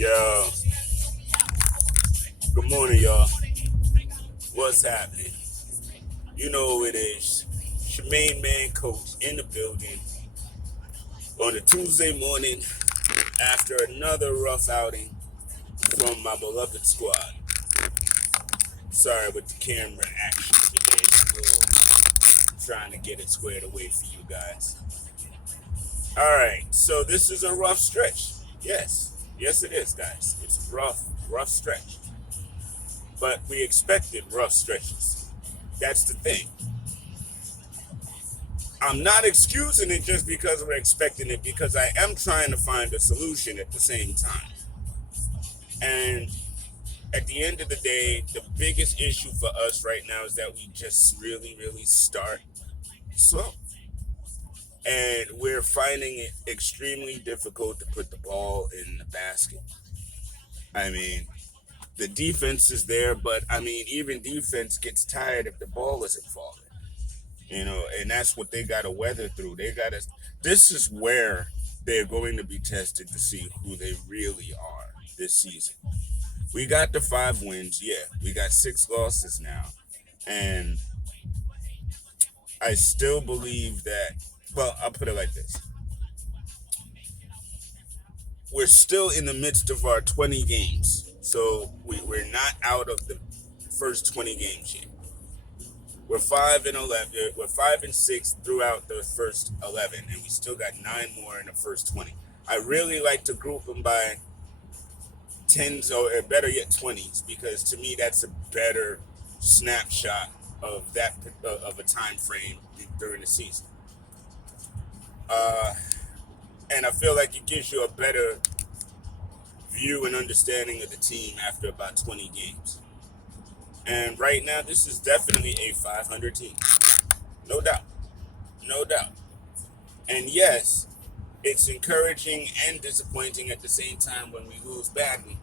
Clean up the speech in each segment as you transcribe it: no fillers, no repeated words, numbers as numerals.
Yo, good morning, y'all. What's happening? You know who it is. It's your main man coach in the building on a Tuesday morning after another rough outing from my beloved squad. Sorry with the camera action today. Still trying to get it squared away for you guys. Alright, so this is a rough stretch. Yes it is, guys. It's a rough stretch. But we expected rough stretches. That's the thing. I'm not excusing it just because we're expecting it, because I am trying to find a solution at the same time. And at the end of the day, the biggest issue for us right now is that we just really start slow. And we're finding it extremely difficult to put the ball in the basket. I mean, the defense is there, but I mean, even defense gets tired if the ball isn't falling. And that's what they got to weather through. This is where they're going to be tested to see who they really are this season. We got the 5 wins. Yeah, we got 6 losses now. And I still believe that, well, I'll put it like this. We're still in the midst of our 20 games. So we're not out of the first 20 games yet. We're 5-11. We're 5-6 throughout the first 11, and we still got 9 more in the first 20. I really like to group them by 10s or better yet 20s, because to me that's a better snapshot of that of a time frame during the season. And I feel like it gives you a better view and understanding of the team after about 20 games. And right now, this is definitely a 500 team. No doubt. And yes, it's encouraging and disappointing at the same time when we lose badly.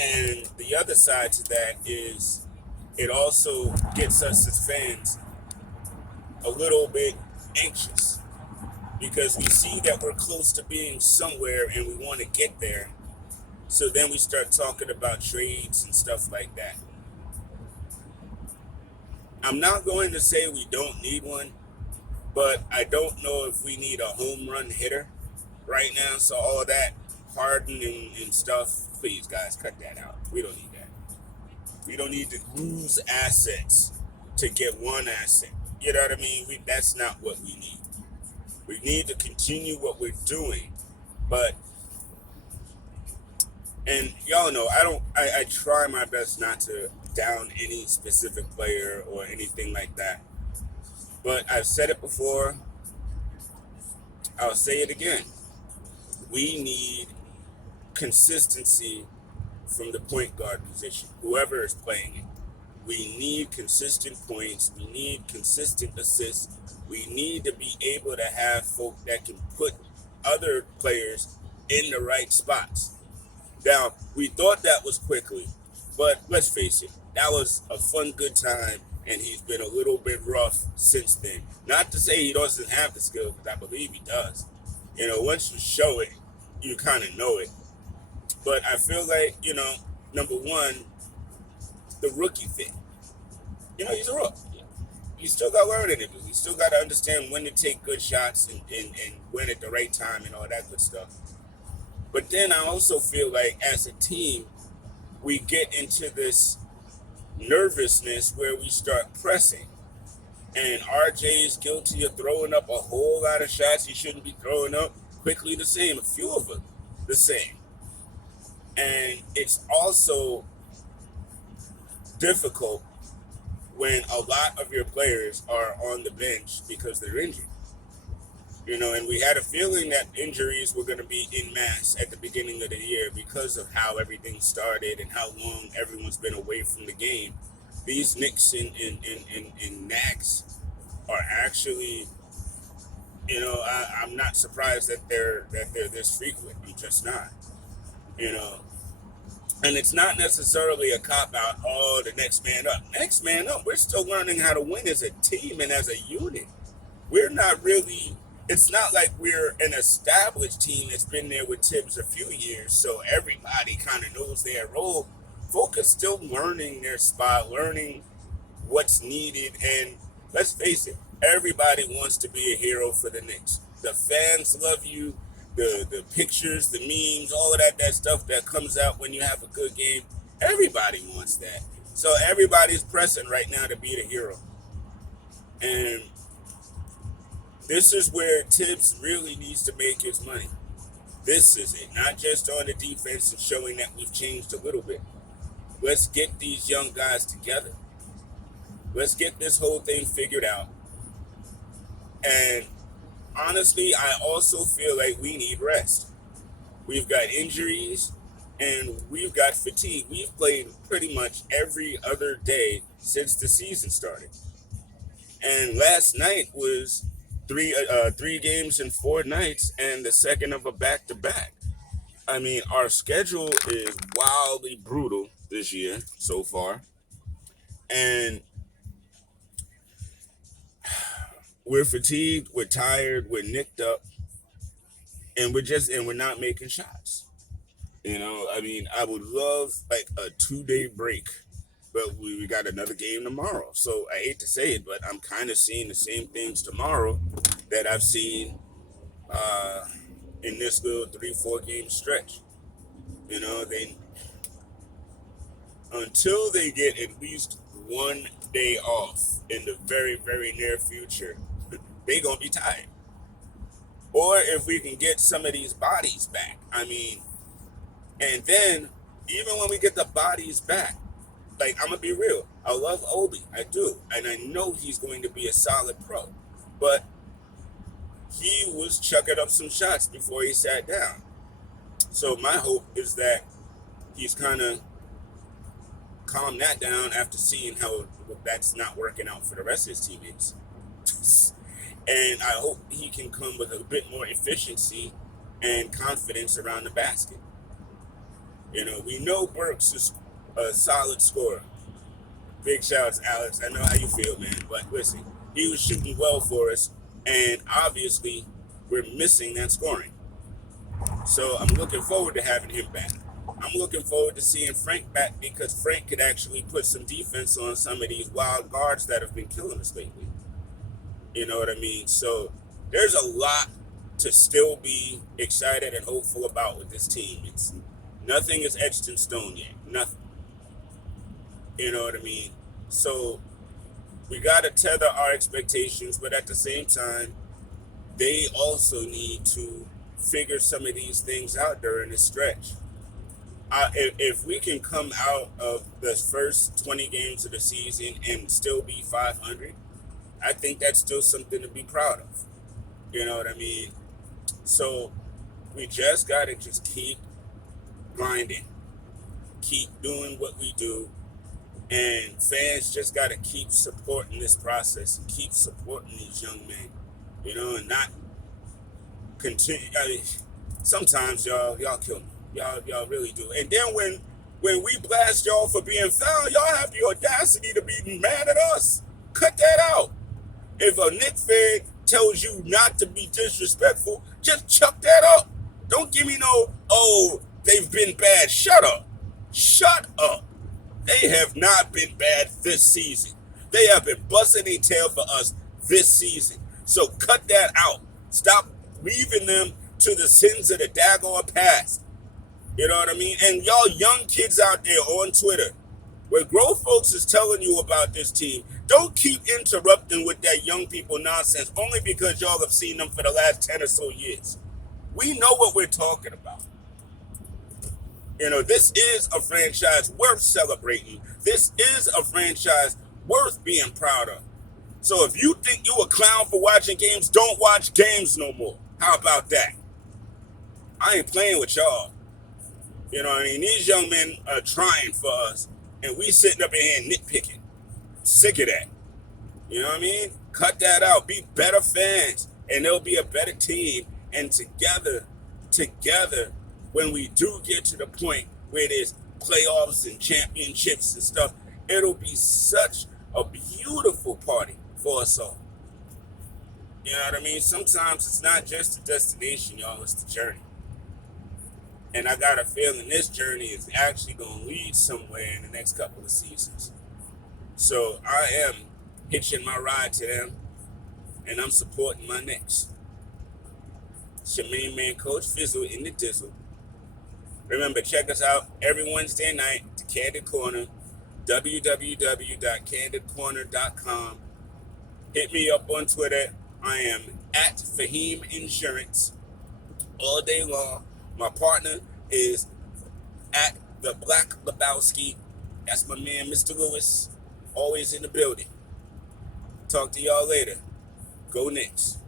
And the other side to that is it also gets us as fans a little bit anxious, because we see that we're close to being somewhere and we want to get there. So then we start talking about trades and stuff like that. I'm not going to say we don't need one, but I don't know if we need a home run hitter right now. So all that Harden and stuff, please guys, cut that out. We don't need that. We don't need to lose assets to get one asset. You know what I mean? That's not what we need. We need to continue what we're doing, and y'all know I try my best not to down any specific player or anything like that. But I've said it before, I'll say it again. We need consistency from the point guard position, whoever is playing it. We need consistent points. We need consistent assists. We need to be able to have folk that can put other players in the right spots. Now, we thought that was quickly, but let's face it, that was a fun, good time, and he's been a little bit rough since then. Not to say he doesn't have the skill, because I believe he does. Once you show it, you kind of know it. But I feel like, number one, the rookie thing. He's a rookie. You still got learning to do. You still got to understand when to take good shots and when at the right time and all that good stuff. But then I also feel like as a team, we get into this nervousness where we start pressing. And RJ is guilty of throwing up a whole lot of shots he shouldn't be throwing up. Quickly the same, a few of them the same. And it's also difficult when a lot of your players are on the bench because they're injured. And we had a feeling that injuries were going to be en masse at the beginning of the year because of how everything started and how long everyone's been away from the game. These Knicks and Nags are actually, I'm not surprised that they're this frequent. I'm just not, And it's not necessarily a cop-out, the next man up. Next man up, we're still learning how to win as a team and as a unit. We're not really it's not like we're an established team that's been there with Tibbs a few years, so everybody kind of knows their role. Folk are still learning their spot, learning what's needed, and let's face it, everybody wants to be a hero for the Knicks. The fans love you, the pictures, the memes, all of that stuff that comes out when you have a good game. Everybody wants that. So everybody's pressing right now to be the hero. And this is where Tibbs really needs to make his money. This is it. Not just on the defense and showing that we've changed a little bit. Let's get these young guys together. Let's get this whole thing figured out. And honestly, I also feel like we need rest. We've got injuries and we've got fatigue. We've played pretty much every other day since the season started. And last night was three games in 4 nights and the second of a back-to-back. I mean, our schedule is wildly brutal this year so far. And we're fatigued, we're tired, we're nicked up, and we're not making shots. I mean, I would love like a 2-day break, but we got another game tomorrow. So I hate to say it, but I'm kind of seeing the same things tomorrow that I've seen in this little 3-4 game stretch. They until they get at least one day off in the very, very near future, they gonna be tired. Or if we can get some of these bodies back, I mean, and then even when we get the bodies back, like I'm gonna be real, I love Obi, I do, and I know he's going to be a solid pro, but he was chucking up some shots before he sat down. So my hope is that he's kind of calmed that down after seeing how that's not working out for the rest of his teammates. And I hope he can come with a bit more efficiency and confidence around the basket. We know Burks is a solid scorer. Big shouts, Alex. I know how you feel, man. But listen, he was shooting well for us, and obviously we're missing that scoring. So I'm looking forward to having him back. I'm looking forward to seeing Frank back because Frank could actually put some defense on some of these wild guards that have been killing us lately. You know what I mean? So there's a lot to still be excited and hopeful about with this team. Nothing is etched in stone yet. Nothing. You know what I mean? So we got to tether our expectations, but at the same time, they also need to figure some of these things out during this stretch. If we can come out of the first 20 games of the season and still be 500, I think that's still something to be proud of. You know what I mean? So we just got to just keep grinding, keep doing what we do, and fans just got to keep supporting this process and keep supporting these young men, and not continue. I mean, sometimes y'all kill me. Y'all really do. And then when we blast y'all for being foul, y'all have the audacity to be mad at us. Cut that out. If a Knicks fan tells you not to be disrespectful, just chuck that up. Don't give me no, oh, they've been bad. Shut up. Shut up. They have not been bad this season. They have been busting their tail for us this season. So cut that out. Stop leaving them to the sins of the daggone past. You know what I mean? And y'all young kids out there on Twitter, where grown folks is telling you about this team, don't keep interrupting with that young people nonsense only because y'all have seen them for the last 10 or so years. We know what we're talking about. This is a franchise worth celebrating. This is a franchise worth being proud of. So if you think you a clown for watching games, don't watch games no more. How about that? I ain't playing with y'all. You know what I mean? These young men are trying for us, and we sitting up in here nitpicking. Sick of that. You know what I mean? Cut that out. Be better fans, and they'll be a better team. And together, when we do get to the point where there's playoffs and championships and stuff, it'll be such a beautiful party for us all. You know what I mean? Sometimes it's not just the destination, y'all, it's the journey. And I got a feeling this journey is actually going to lead somewhere in the next couple of seasons. So I am hitching my ride to them, and I'm supporting my Knicks. It's your main man, Coach Fizzle in the Dizzle. Remember, check us out every Wednesday night, the Candid Corner, www.candidcorner.com. Hit me up on Twitter. I am at Fahim Insurance all day long. My partner is at the Black Lebowski. That's my man, Mr. Lewis, always in the building. Talk to y'all later. Go Knicks.